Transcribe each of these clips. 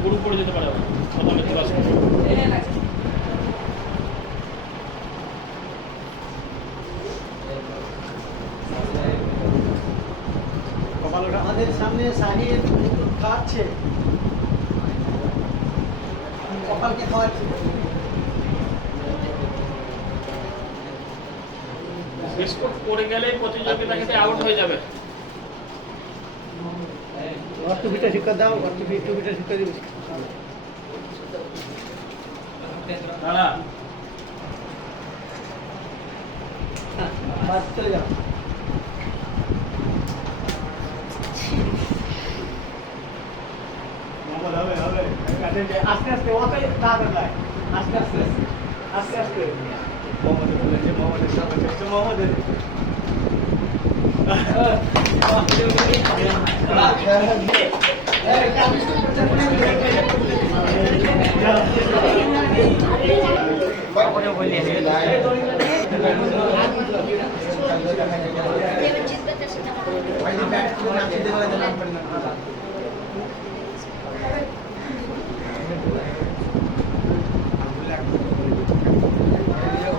পুরো পড়ে যেতে পারে আমাদের সামনে সাহির খাচ্ছে কপালকে খাওয়াচ্ছে। বিস্কুট পড়ে গেলে প্রতিযোগিতা থেকে আউট হয়ে যাবে। করে দাও করে দিবি। দাঁড়া। বাস চলে যাও হবে হবে আস্তে আস্তে অতই তাড়াতাড়ি নয়। আস্তে আস্তে আস্তে আস্তে। মোহাম্মদের সাথে চেষ্টা মোহাম্মদের খেলা তো আস্তে আস্তে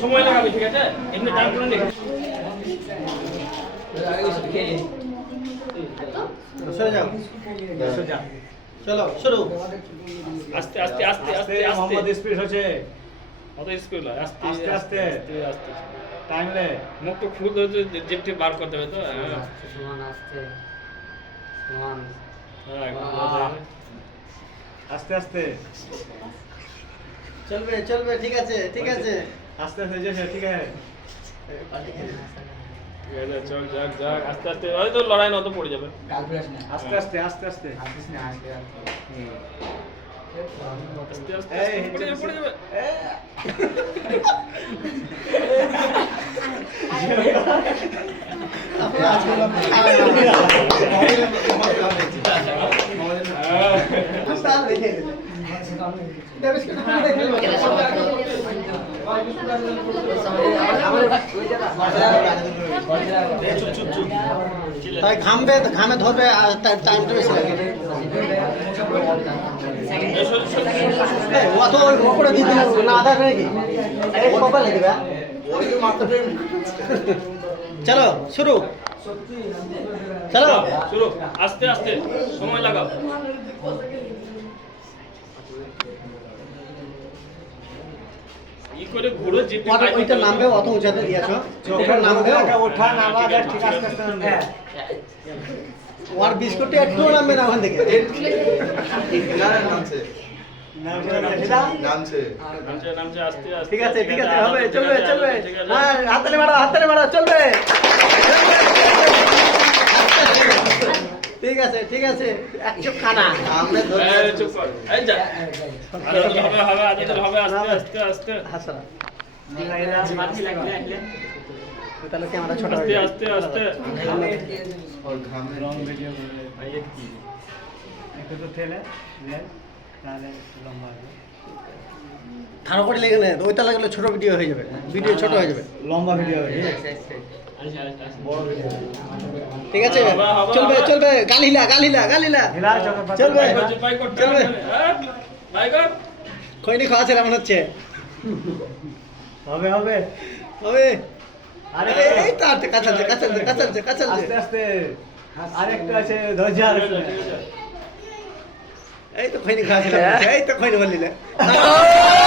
সময় লাগাবে ঠিক আছে এমনি টাইম করে যাও চলো শুরু আস্তে আস্তে আস্তে। আস্তে মোহাম্মদ আস্তে স্পিড হচ্ছে অত নয় আস্তে আস্তে, আস্তে। আস্তে আস্তে টাইমলে মুখটা খুলতে হচ্ছে জিপটি বার করতে হবে তো সমান সমান। আস্তে আস্তে চলবে চলবে ঠিক আছে ঠিক আছে আস্তে আস্তে যেছে ঠিক আছে ঠিক আছে চল যাক যাক আস্তে আস্তে হয়তো লড়াই না তো পড়ে যাবে আস্তে আস্তে আস্তে আস্তে আস্তে আস্তে এই, পড়ে যাবে পড়ে যাবে তাই ঘামবে ঘামে ধরবে আর তার টাইমটা চলো শুরু। চলো। শুরু। আস্তে আস্তে। সময় লাগাও। করে ঘুরো জিপটি ওইটা নামবে অত উঁচাতে দিয়েছ। ওটা নামবে। ওঠা নামা ঠিক আস্তে আস্তে নামবে। ওর বিস্কুটটা একটু নামবে না ওখান থেকে। ঠিক আছে ঠিক আছে হবে ঠিক চলবে আছে, চলবে। হ্যাঁ হাততালি মারো হাততালি মারো চলবে। ঠিক আছে ঠিক আছে চুপ খানা এই, চুপ কর। এই যা। হবে, আস্তে, আস্তে, আস্তে। হাসরা তাহলে ক্যামেরা ছোট আস্তে, হয়ে যাবে আস্তে, আস্তে। রং ভিডিও একটু তো ঠেলে নে, তাহলে লম্বা হবে। ধারো করে লেগে নেই ওইটা লাগলে ছোট ভিডিও হয়ে যাবে। ভিডিও ছোট হয়ে যাবে। লম্বা ভিডিও হবে। ঠিক আছে? বড় ভিডিও ঠিক আছে? চলবে চলবে। গালিলা গালিলা গালিলা। চলবে। চলবে। হ্যাঁ, খাওয়া ছিল মনে হচ্ছে? হবে হবে। হবে। আরে এই তো আস্তে আস্তে। আরেকটা আছে ধৈর্য ঠিক আছে। এই তো খৈনি খাওয়াছিলাম এই তো খৈনি বললি